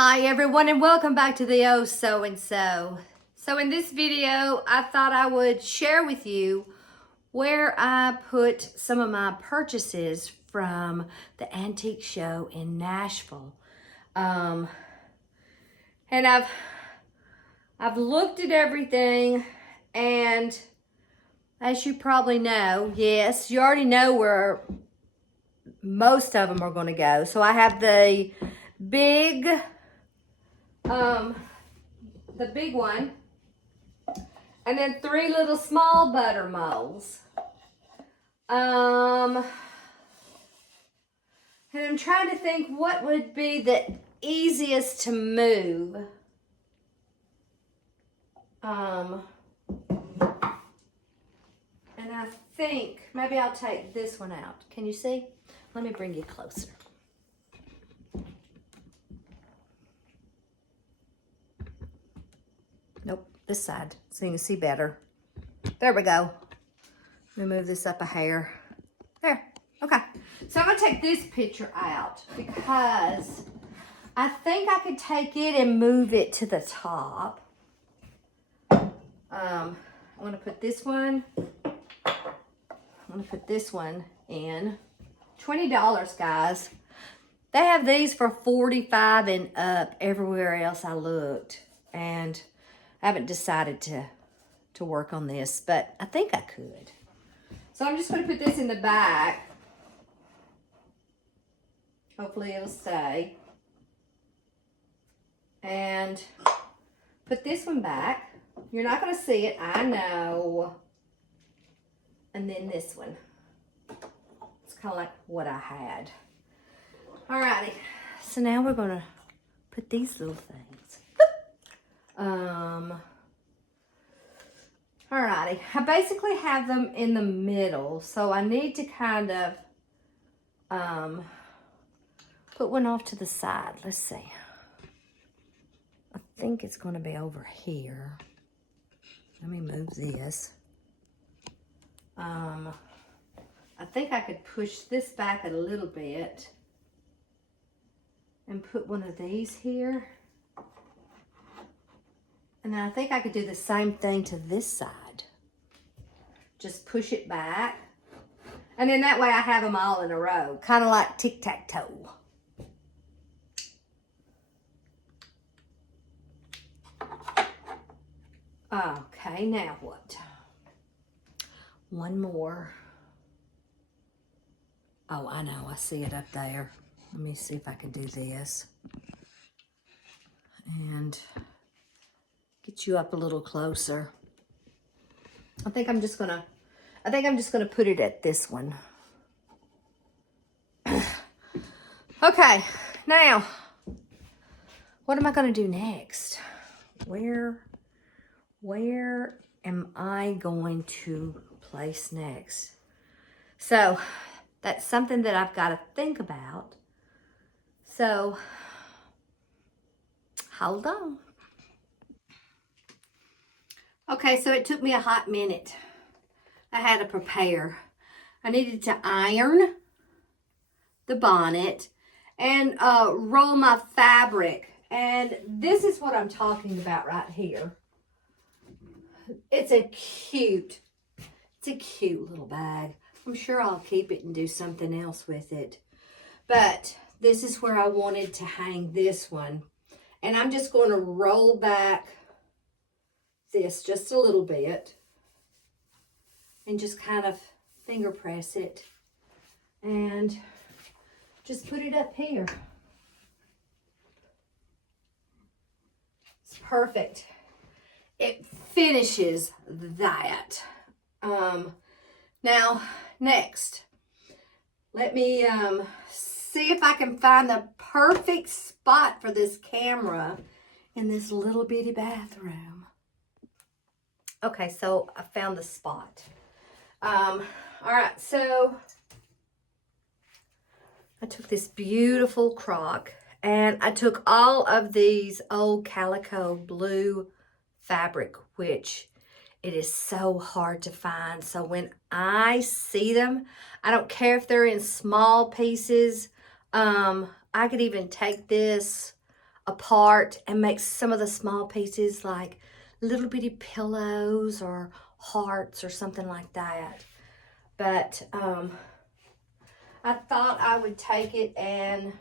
Hi everyone and welcome back to the Oh So and So. So in this video, I thought I would share with you where I put some of my purchases from the antique show in Nashville. And I've looked at everything, and as you probably know, yes, you already know where most of them are going to go. So I have the big one, and then 3 little small butter molds. And I'm trying to think what would be the easiest to move. And I think maybe I'll take this one out. Can you see? Let me bring you closer. Nope, this side, so you can see better. There we go. Let me move this up a hair. There, okay. So I'm gonna take this picture out because I think I could take it and move it to the top. I'm gonna put this one, in. $20, guys. They have these for $45 and up everywhere else I looked. And I haven't decided to work on this, but I think I could. So I'm just going to put this in the back. Hopefully it'll stay. And put this one back. You're not going to see it, I know. And then this one. It's kind of like what I had. Alrighty. So now we're going to put these little things. Alrighty, I basically have them in the middle, so I need to kind of put one off to the side. Let's see. I think it's going to be over here. Let me move this. I think I could push this back a little bit and put one of these here. And then I think I could do the same thing to this side. Just push it back. And then that way I have them all in a row. Kind of like tic-tac-toe. Okay, now what? One more. Oh, I know. I see it up there. Let me see if I can do this. And get you up a little closer. I think I'm just gonna put it at this one. Okay, now what am I gonna do next? Where am I going to place next? So that's something that I've got to think about. So hold on. Okay, so it took me a hot minute. I had to prepare. I needed to iron the bonnet and roll my fabric. And this is what I'm talking about right here. It's a cute little bag. I'm sure I'll keep it and do something else with it. But this is where I wanted to hang this one. And I'm just going to roll back this just a little bit and just kind of finger press it and just put it up here. It's perfect. It finishes that. Now next, let me see if I can find the perfect spot for this camera in this little bitty bathroom. Okay, so I found the spot. All right, so I took this beautiful crock and I took all of these old calico blue fabric, which it is so hard to find. So when I see them, I don't care if they're in small pieces. I could even take this apart and make some of the small pieces like little bitty pillows or hearts or something like that. But I thought I would take it and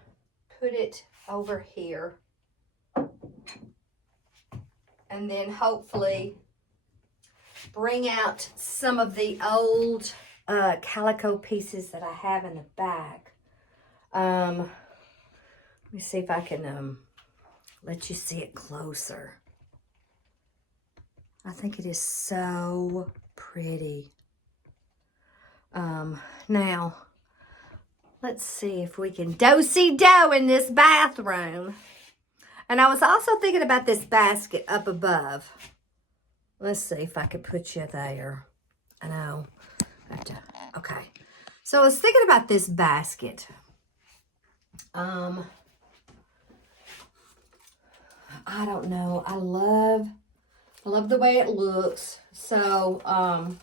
put it over here. And then hopefully bring out some of the old calico pieces that I have in the back. Let me see if I can let you see it closer. I think it is so pretty. Now, let's see if we can do-si-do in this bathroom. And I was also thinking about this basket up above. Let's see if I could put you there. I know. I have to, okay. So I was thinking about this basket. I don't know. I love the way it looks. So I'm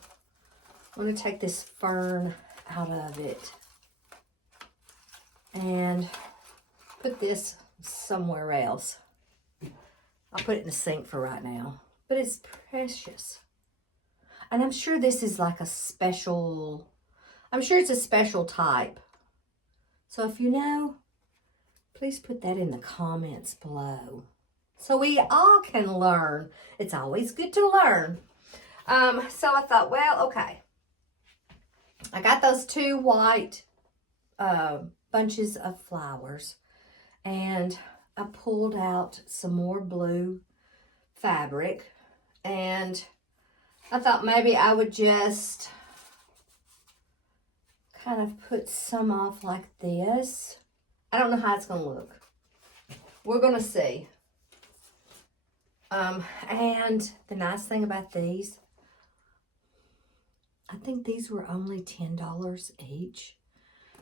going to take this fern out of it and put this somewhere else. I'll put it in the sink for right now. But it's precious. And I'm sure this is like a special, I'm sure it's a special type. So if you know, please put that in the comments below, so we all can learn. It's always good to learn. So I thought, well, okay. I got those 2 white bunches of flowers, and I pulled out some more blue fabric, and I thought maybe I would just kind of put some off like this. I don't know how it's going to look. We're going to see. And the nice thing about these, I think these were only $10 each.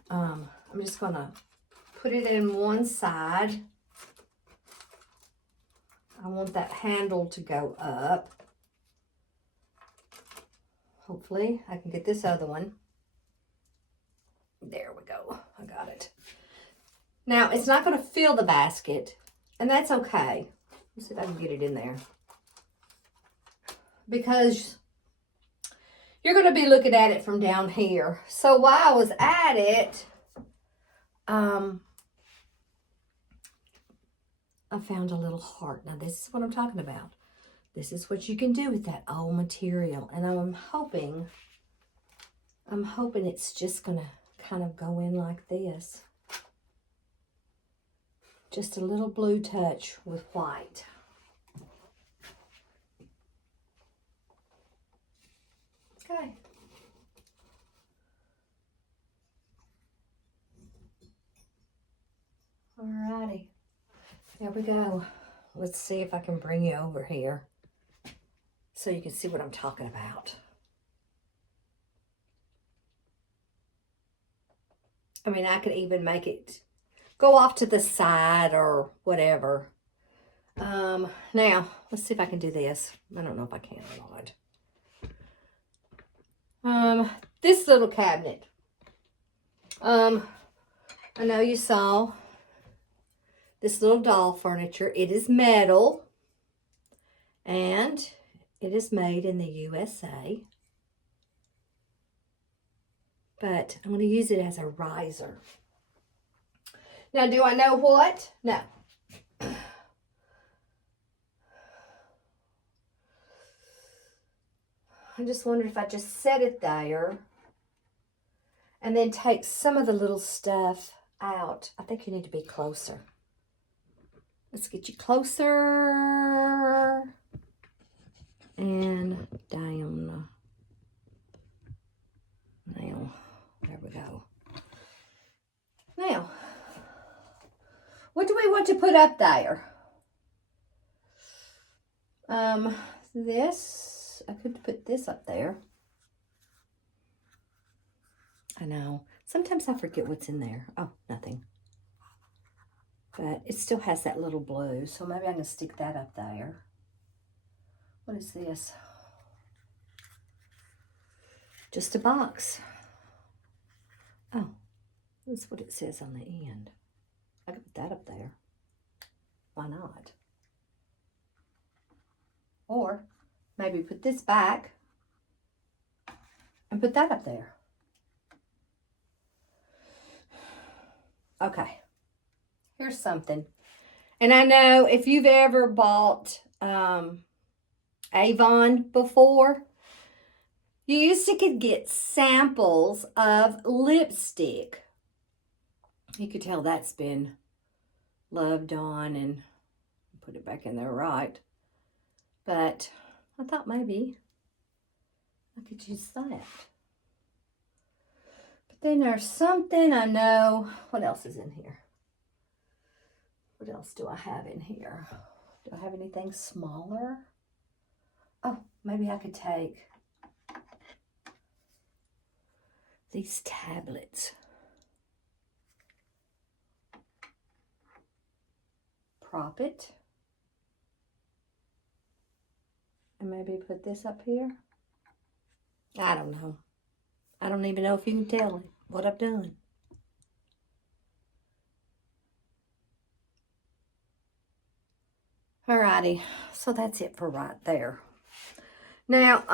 I'm just going to put it in one side. I want that handle to go up. Hopefully I can get this other one. There we go. I got it. Now, it's not going to fill the basket, and that's okay. Let's see if I can get it in there. Because you're going to be looking at it from down here. So while I was at it, I found a little heart. Now, this is what I'm talking about. This is what you can do with that old material. And I'm hoping it's just going to kind of go in like this. Just a little blue touch with white. Okay. Alrighty. There we go. Let's see if I can bring you over here so you can see what I'm talking about. I mean, I could even make it go off to the side or whatever. Now, let's see if I can do this. I don't know if I can or not. This little cabinet. I know you saw this little doll furniture. It is metal. And it is made in the USA. But I'm going to use it as a riser. Now, do I know what? No. I just wondered if I just set it there and then take some of the little stuff out. I think you need to be closer. Let's get you closer and down. Now, there we go. Now, what do we want to put up there? This, I could put this up there. I know. Sometimes I forget what's in there. Oh, nothing. But it still has that little blue, so maybe I can stick that up there. What is this? Just a box. Oh, that's what it says on the end. I can put that up there. Why not? Or maybe put this back and put that up there. Okay, here's something. And I know if you've ever bought Avon before, you used to could get samples of lipstick. You could tell that's been loved on and put it back in there right. But I thought maybe I could use that. But then there's something I know. What else is in here? What else do I have in here? Do I have anything smaller? Oh, maybe I could take these tablets. Prop it. And maybe put this up here. I don't know. I don't even know if you can tell what I've done. Alrighty, so that's it for right there. Now,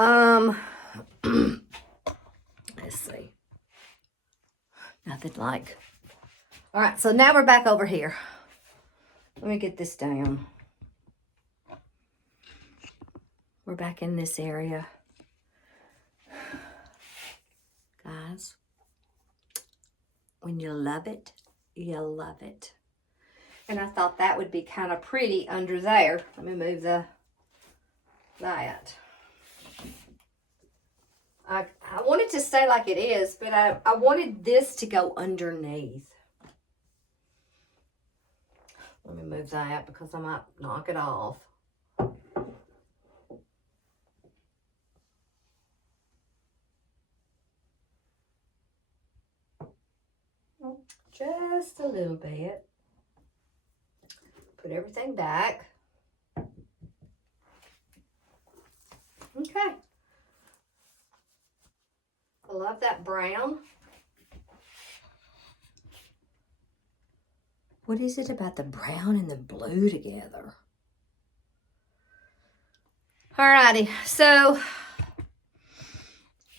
let's see. Nothing like. All right, so now we're back over here. Let me get this down. We're back in this area. Guys, when you love it, you love it. And I thought that would be kind of pretty under there. Let me move that. I want it to stay like it is, but I wanted this to go underneath. Let me move that because I might knock it off. Just a little bit. Put everything back. Okay. I love that brown. What is it about the brown and the blue together? Alrighty, so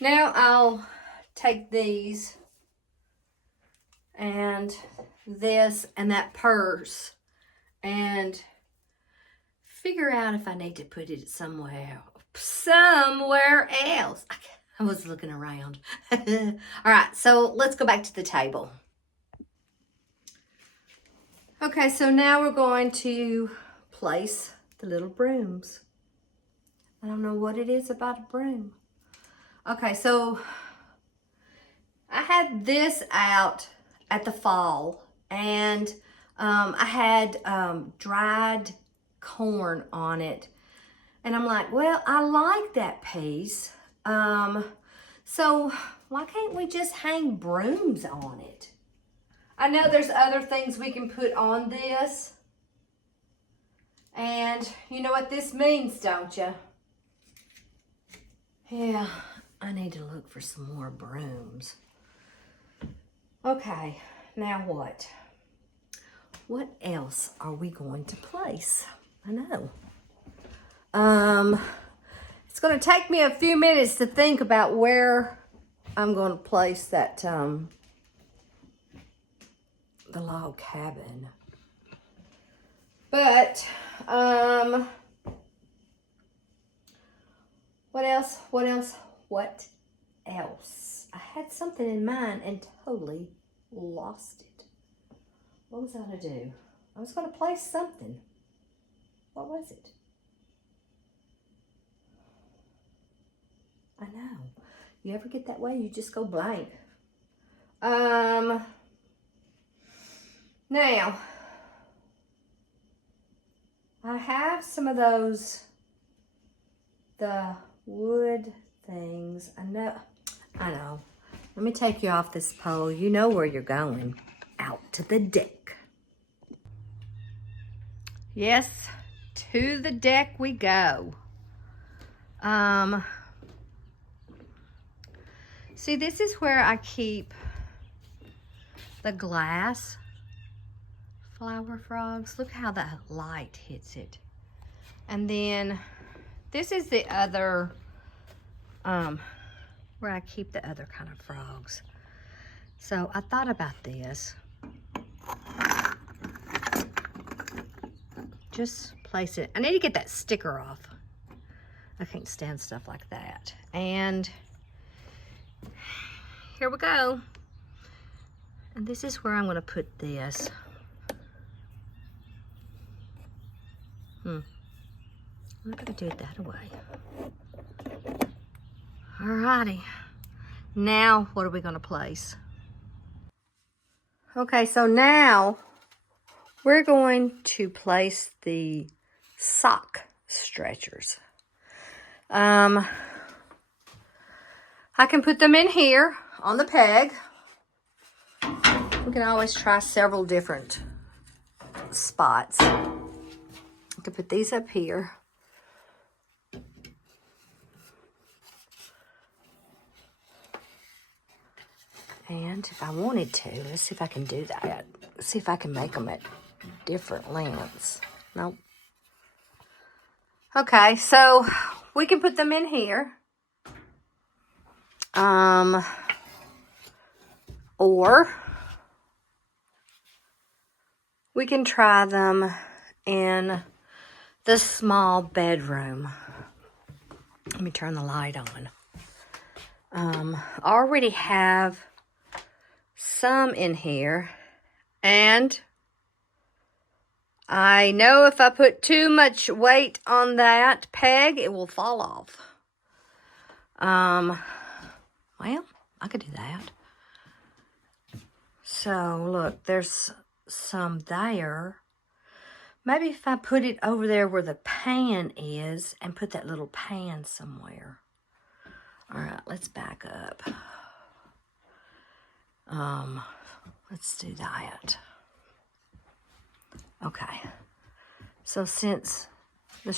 now I'll take these and this and that purse and figure out if I need to put it somewhere else. I was looking around. All right, so let's go back to the table. Okay, so now we're going to place the little brooms. I don't know what it is about a broom. Okay, so I had this out at the fall, and I had dried corn on it. And I'm like, well, I like that piece. So why can't we just hang brooms on it? I know there's other things we can put on this. And you know what this means, don't you? Yeah, I need to look for some more brooms. Okay, now what? What else are we going to place? I know. It's going to take me a few minutes to think about where I'm going to place that, the log cabin. But, what else? I had something in mind and totally lost it. What was I going to do? I was going to place something. What was it? I know. You ever get that way? You just go blank. Now, I have some of those, the wood things. I know. Let me take you off this pole. You know where you're going. Out to the deck. Yes, to the deck we go. See, this is where I keep the glass flower frogs. Look how the light hits it. And then this is the other, where I keep the other kind of frogs. So I thought about this. Just place it. I need to get that sticker off. I can't stand stuff like that. And here we go. And this is where I'm going to put this. I'm going to do it that way. Alrighty. Now, what are we going to place? Okay, so now we're going to place the sock stretchers. I can put them in here on the peg. We can always try several different spots. I can put these up here. And if I wanted to, let's see if I can do that. Let's see if I can make them at different lengths. Nope. Okay, so we can put them in here. Or we can try them in the small bedroom. Let me turn the light on. I already have some in here, and I know if I put too much weight on that peg, it will fall off. Well, I could do that. So, look, there's some there. Maybe if I put it over there where the pan is and put that little pan somewhere. All right, let's back up. Let's do that. Okay. So since the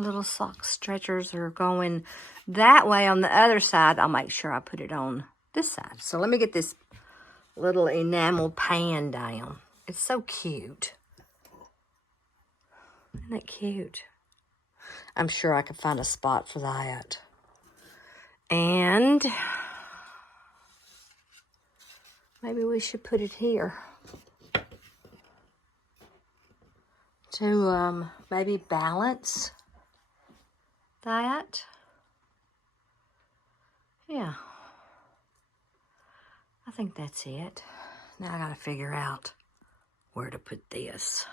little sock stretchers are going that way on the other side, I'll make sure I put it on this side. So let me get this little enamel pan down. It's so cute. Isn't that cute? I'm sure I could find a spot for that. And maybe we should put it here to maybe balance that. Yeah, I think that's it. Now I gotta figure out where to put this.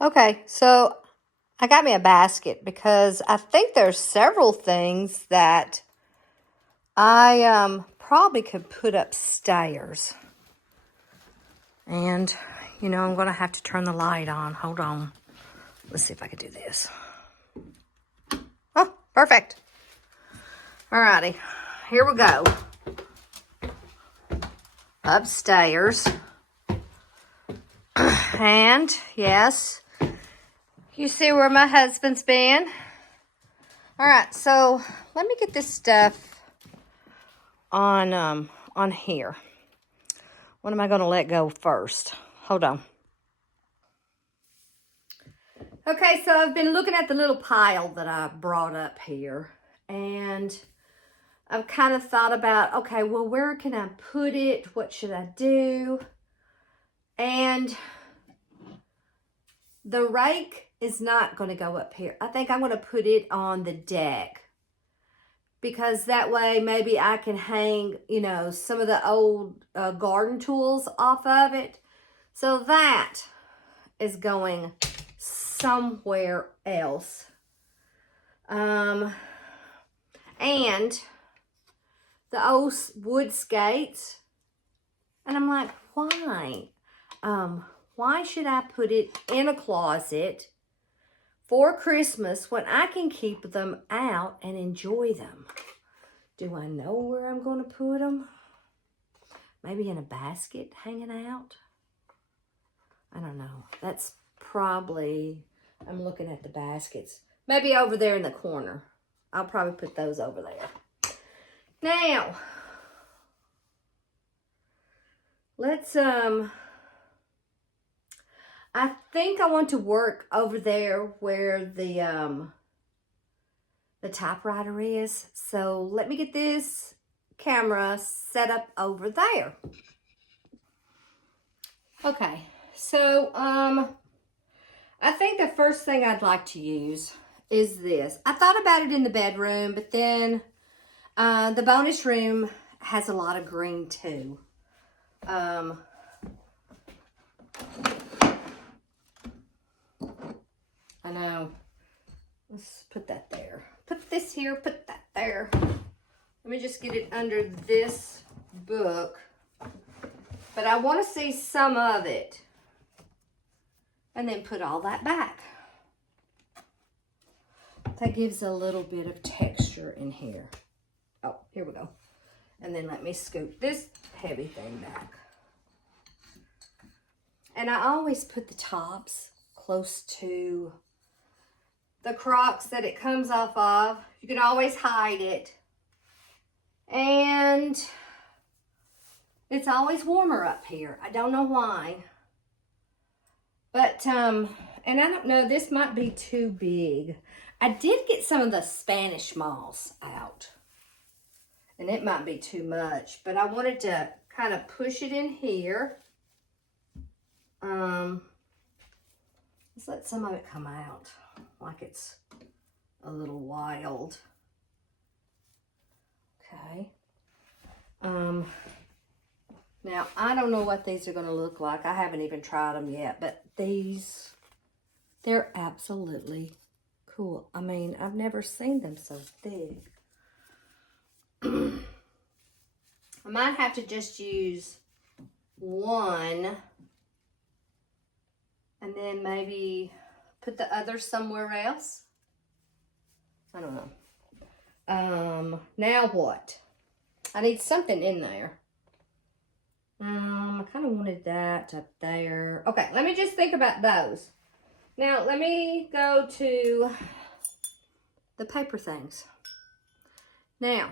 Okay, so I got me a basket because I think there's several things that I probably could put upstairs. And, you know, I'm going to have to turn the light on. Hold on. Let's see if I can do this. Oh, perfect. Alrighty, here we go. Upstairs. And, yes, you see where my husband's been. Alright, so let me get this stuff on here. What am I going to let go first? Hold on. Okay, so I've been looking at the little pile that I brought up here, and I've kind of thought about, okay, well, where can I put it? What should I do? And the rake is not going to go up here. I think I'm going to put it on the deck, because that way maybe I can hang, you know, some of the old garden tools off of it. So that is going somewhere else. And the old wood skates. And I'm like, why? Why should I put it in a closet for Christmas when I can keep them out and enjoy them? Do I know where I'm going to put them? Maybe in a basket hanging out? I don't know. That's probably, I'm looking at the baskets. Maybe over there in the corner. I'll probably put those over there. Now, let's, I think I want to work over there where the typewriter is. So let me get this camera set up over there. Okay, so I think the first thing I'd like to use is this. I thought about it in the bedroom, but then the bonus room has a lot of green too. I know. Let's put that there. Put this here, put that there. Let me just get it under this book. But I want to see some of it. And then put all that back. That gives a little bit of texture in here. Oh, here we go. And then let me scoop this heavy thing back. And I always put the tops close to the crocks that it comes off of. You can always hide it. And it's always warmer up here. I don't know why. But, and I don't know, this might be too big. I did get some of the Spanish moss out. And it might be too much. But I wanted to kind of push it in here. Let's let some of it come out. Like it's a little wild. Okay. Now, I don't know what these are going to look like. I haven't even tried them yet. But these, they're absolutely cool. I mean, I've never seen them so big. I might have to just use one. And then maybe put the other somewhere else. I don't know. Now what? I need something in there. I kind of wanted that up there. Okay, let me just think about those. Now, let me go to the paper things. Now,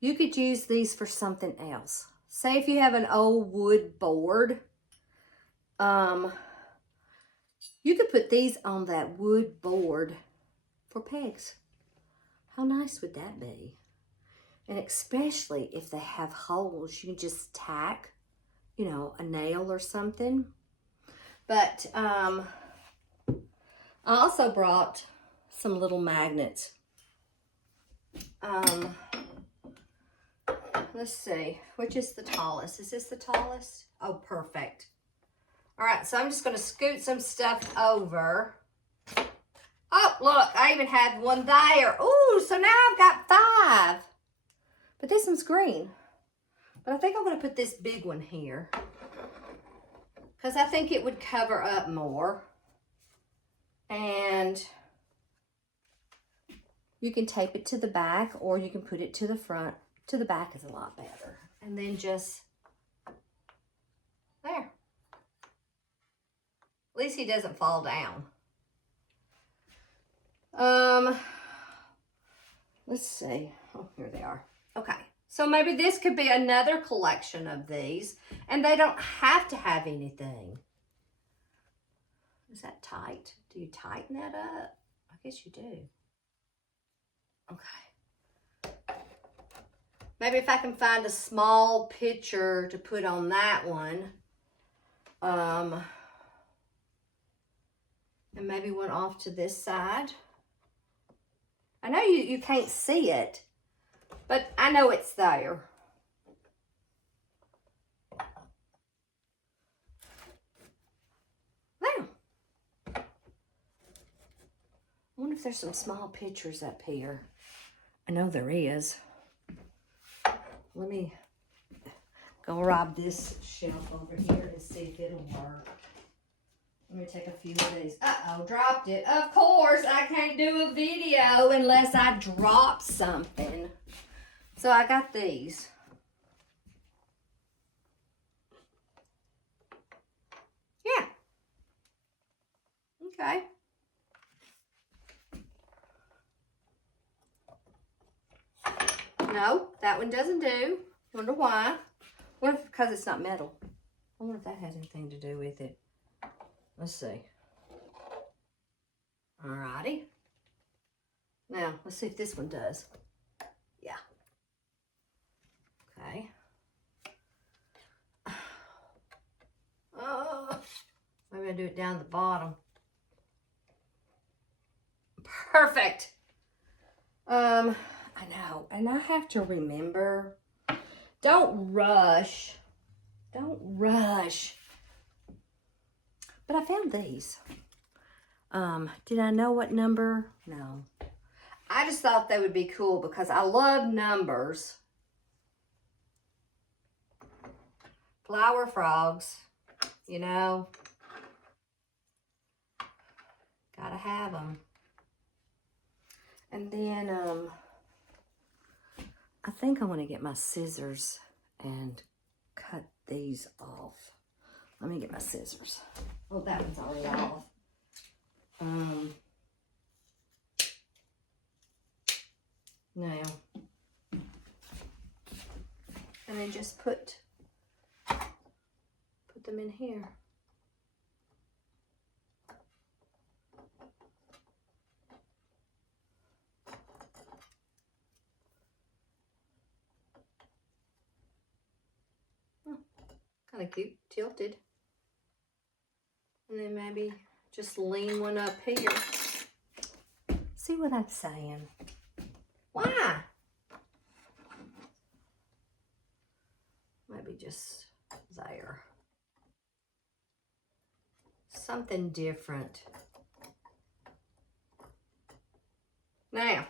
you could use these for something else. Say if you have an old wood board, you could put these on that wood board for pegs. How nice would that be? And especially if they have holes, you can just tack, you know, a nail or something. But I also brought some little magnets. Let's see, which is the tallest? Is this the tallest? Oh, perfect. All right, so I'm just going to scoot some stuff over. Oh, look, I even had one there. Ooh, so now I've got 5. But this one's green. But I think I'm going to put this big one here. Because I think it would cover up more. And you can tape it to the back or you can put it to the front. To the back is a lot better. And then just there. At least he doesn't fall down. Let's see. Oh, here they are. Okay. So maybe this could be another collection of these. And they don't have to have anything. Is that tight? Do you tighten that up? I guess you do. Okay. Maybe if I can find a small picture to put on that one. And maybe one off to this side. I know you can't see it, but I know it's there. There. I wonder if there's some small pictures up here. I know there is. Let me go rob this shelf over here and see if it'll work. Let me take a few of these. Uh-oh, dropped it. Of course, I can't do a video unless I drop something. So I got these. Yeah. Okay. No, that one doesn't do. Wonder why. What if because it's not metal? I wonder if that has anything to do with it. Let's see. Alrighty. Now, let's see if this one does. Yeah. Okay. Oh, maybe I do it down the bottom. Perfect. I know, and I have to remember, don't rush. Don't rush. But I found these. Did I know what number? No. I just thought they would be cool because I love numbers. Flower frogs, you know. Gotta have them. And then, I think I want to get my scissors and cut these off. Let me get my scissors. Oh, that one's already off. Now, and then just put them in here. Kind of cute, tilted. And then maybe just lean one up here. See what I'm saying? Why? Maybe just there. Something different. Now,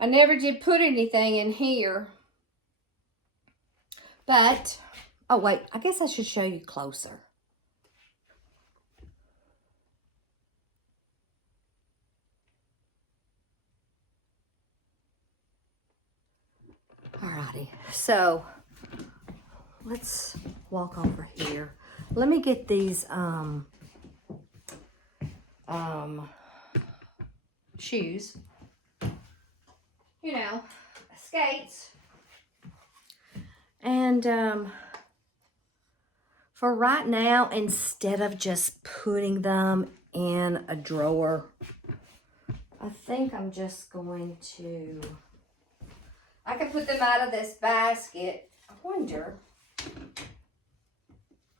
I never did put anything in here. But, oh wait, I guess I should show you closer. Alrighty, so let's walk over here. Let me get these shoes. You know, skates. And for right now, instead of just putting them in a drawer, I think I'm just going to, I can put them out of this basket. I wonder,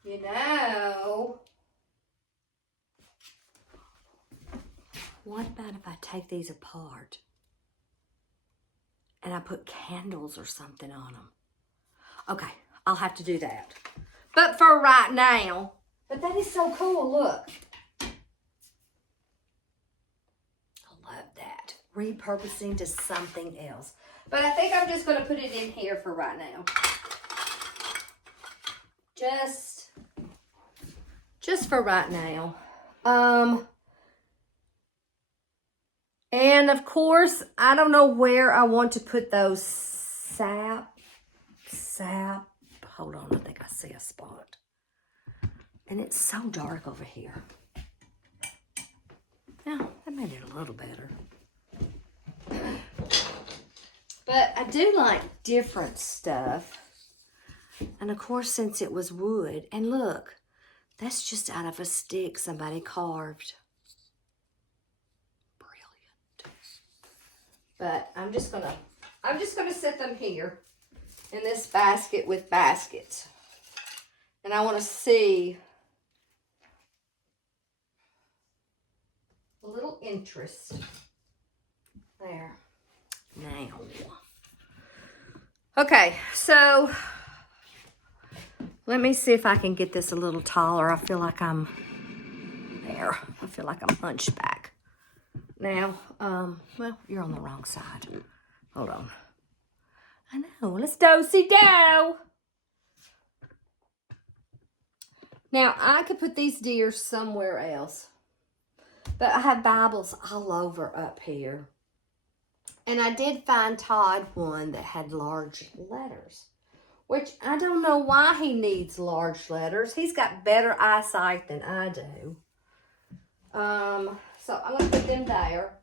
you know, what about if I take these apart and I put candles or something on them? Okay, I'll have to do that. But for right now, but that is so cool, look. I love that. Repurposing to something else. But I think I'm just going to put it in here for right now. Just for right now. And of course, I don't know where I want to put those sap. Hold on, I think I see a spot. And it's so dark over here. Yeah, that made it a little better. But I do like different stuff. And of course, since it was wood, and look, that's just out of a stick somebody carved. Brilliant. But I'm just gonna set them here in this basket with baskets. And I want to see a little interest there. Now. Okay, so let me see if I can get this a little taller. I feel like I'm there. I feel like I'm hunched back. Now, well, you're on the wrong side. Hold on. I know, let's do-si-do. Now, I could put these deer somewhere else. But I have Bibles all over up here. And I did find Todd one that had large letters. Which, I don't know why he needs large letters. He's got better eyesight than I do. So, I'm going to put them there.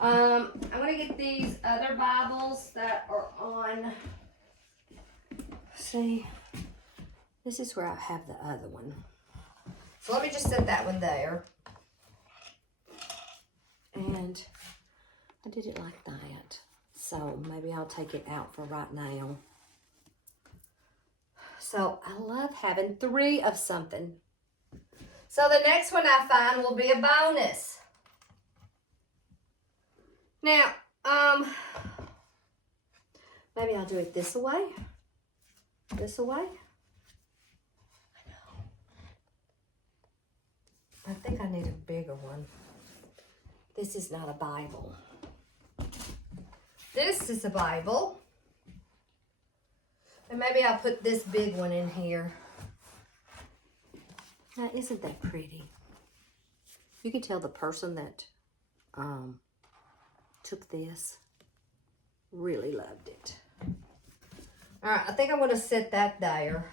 I'm going to get these other Bibles that are on See, this is where I have the other one. So let me just set that one there. And I did it like that. So maybe I'll take it out for right now. So I love having 3 of something. So the next one I find will be a bonus. Now, maybe I'll do it this way. This way. I think I need a bigger one. This is not a Bible. This is a Bible. And maybe I'll put this big one in here. Now, isn't that pretty? You can tell the person that took this really loved it. All right, I think I'm going to set that there.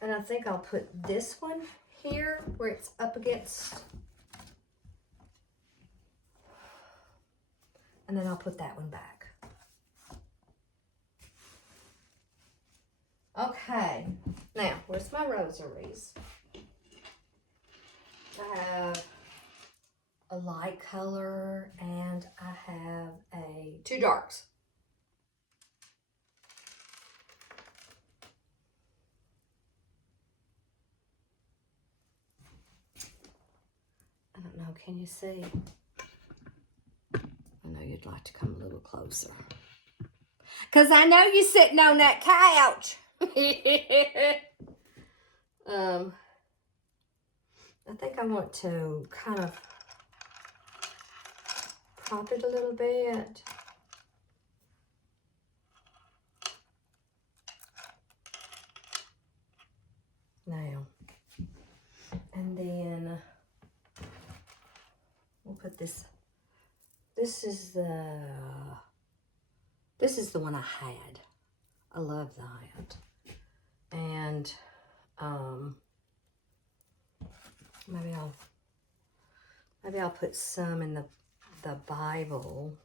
And I think I'll put this one here where it's up against. And then I'll put that one back. Okay, now where's my rosaries? I have a light color and I have 2 darks. I don't know, can you see? I know you'd like to come a little closer. Because I know you're sitting on that couch. I think I want to kind of prop it a little bit. Now, and then we'll put this. This is the one I had. I love that. And maybe I'll put some in the Bible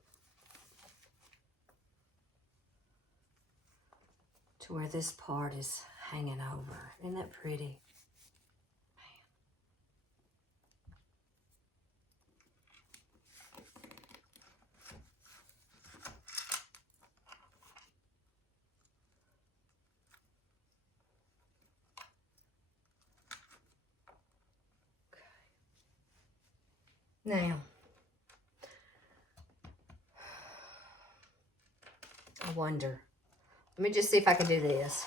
to where this part is hanging over. Isn't that pretty? Now, I wonder. Let me just see if I can do this.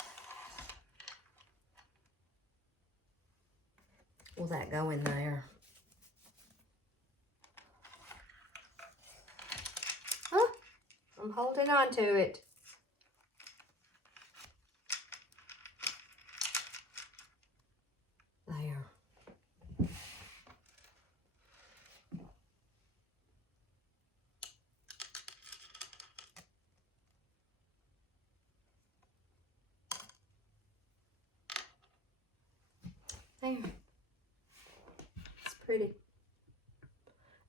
Will that go in there? Huh? I'm holding on to it. There. There. It's pretty.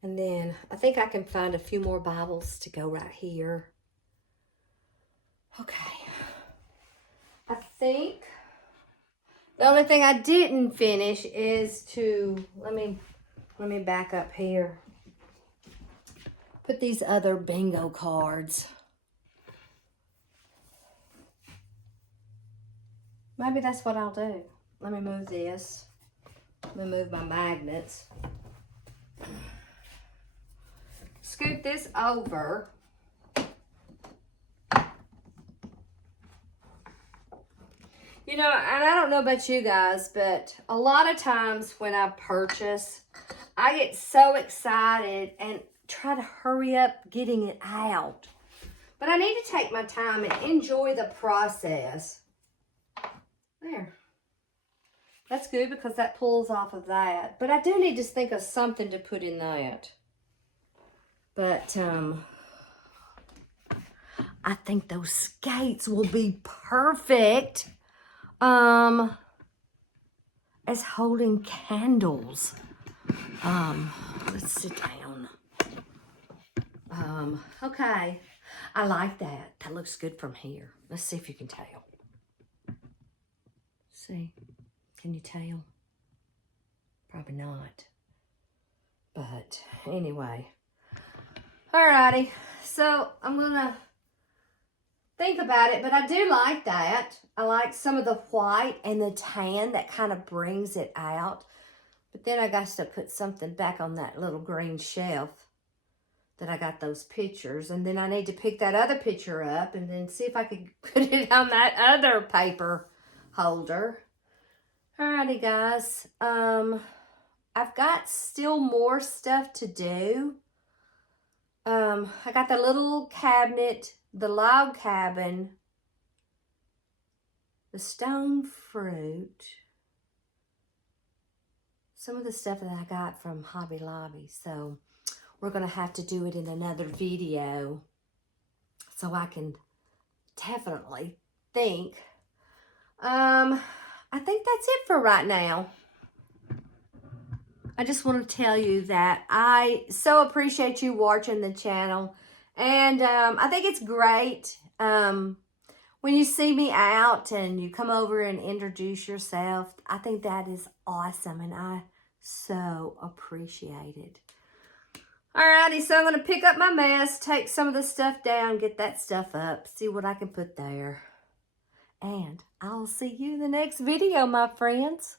And then I think I can find a few more Bibles to go right here. Okay. I think the only thing I didn't finish is to, let me back up here. Put these other bingo cards. Maybe that's what I'll do. Let me move this. Let me move my magnets. Scoot this over. You know, and I don't know about you guys, but a lot of times when I purchase, I get so excited and try to hurry up getting it out. But I need to take my time and enjoy the process. There. That's good because that pulls off of that. But I do need to think of something to put in that. But I think those skates will be perfect as holding candles. Let's sit down. Okay. I like that. That looks good from here. Let's see if you can tell. See, can you tell? Probably not. But anyway. Alrighty, so I'm gonna think about it, but I do like that. I like some of the white and the tan that kind of brings it out. But then I got to put something back on that little green shelf that I got those pictures. And then I need to pick that other picture up and then see if I could put it on that other paper holder. Alrighty, guys. I've got still more stuff to do. I got the little cabinet, the log cabin, the stone fruit, some of the stuff that I got from Hobby Lobby. So we're going to have to do it in another video so I can definitely think. I think that's it for right now. I just want to tell you that I so appreciate you watching the channel. And I think it's great when you see me out and you come over and introduce yourself. I think that is awesome, and I so appreciate it. Alrighty, so I'm going to pick up my mess, take some of the stuff down, get that stuff up, see what I can put there. And I'll see you in the next video, my friends.